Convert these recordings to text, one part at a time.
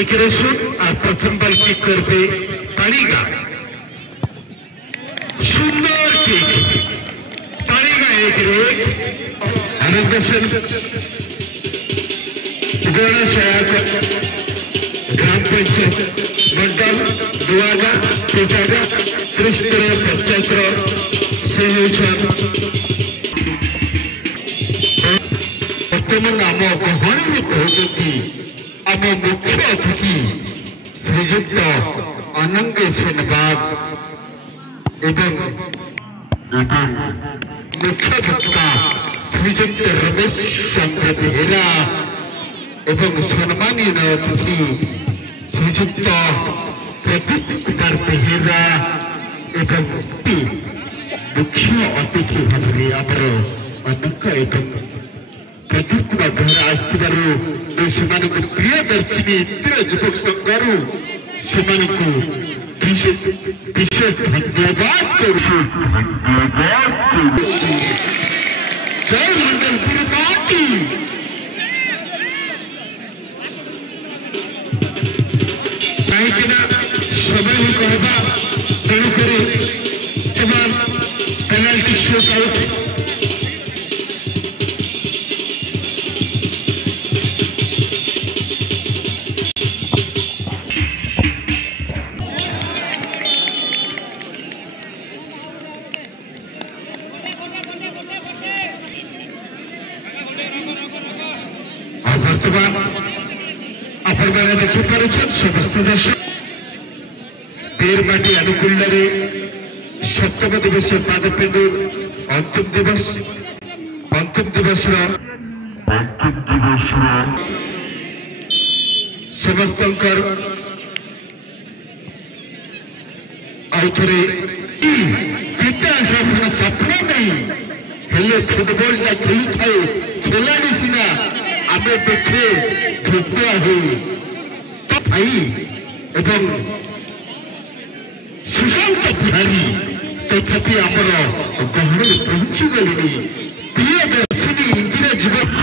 एक रेशुन और प्रथम बल की करबे पानीगा सुंदर किक पानीगा एक रेक आनंद सेन गण सहायक ग्राम पंचायत मंडल दुआगा पेटागा त्रिस्तर पंचायत से बर्तमान आम गहणी में कहते आम मुख्य अतिथि श्रीजुक्त अनंग सेनबाग एवं मुख्य वक्ता श्रीजुक्त रमेश चंद्र बेहेरा एवं सम्मानित अतिथि श्रीजुक्त प्रदीप कुमार बेहेरा एवं मुख्य अतिथि भाव आमर अनंग एवं प्रदीप कुमार बेहेरा आसू प्रिय दर्शिनी इंदिरा युवक संघरू से विशेष धन्यवाद जय मंडलपुर पार्टी कहीं समय कहवा तेणुक पेनाल्टी शूट आउट वर्तमान अपन मैंने देखिपार समस्त दर्शक बेरमाटी अनुकूल सप्तम दिवस पादपिंडु अंतिम दिवस समस्त आउे सपना नहीं हेले फुटबॉल खेली थाए खिलाड़ी सीना आमे देखे ढुकुआ हुई भाई एवं सुशांत बिहारी तथापि आमर गहन पहुंची गले प्रिय दर्शिनी इंदिरा युवक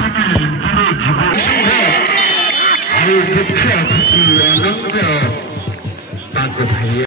संघ मुख्य अतिथि अनंग भाई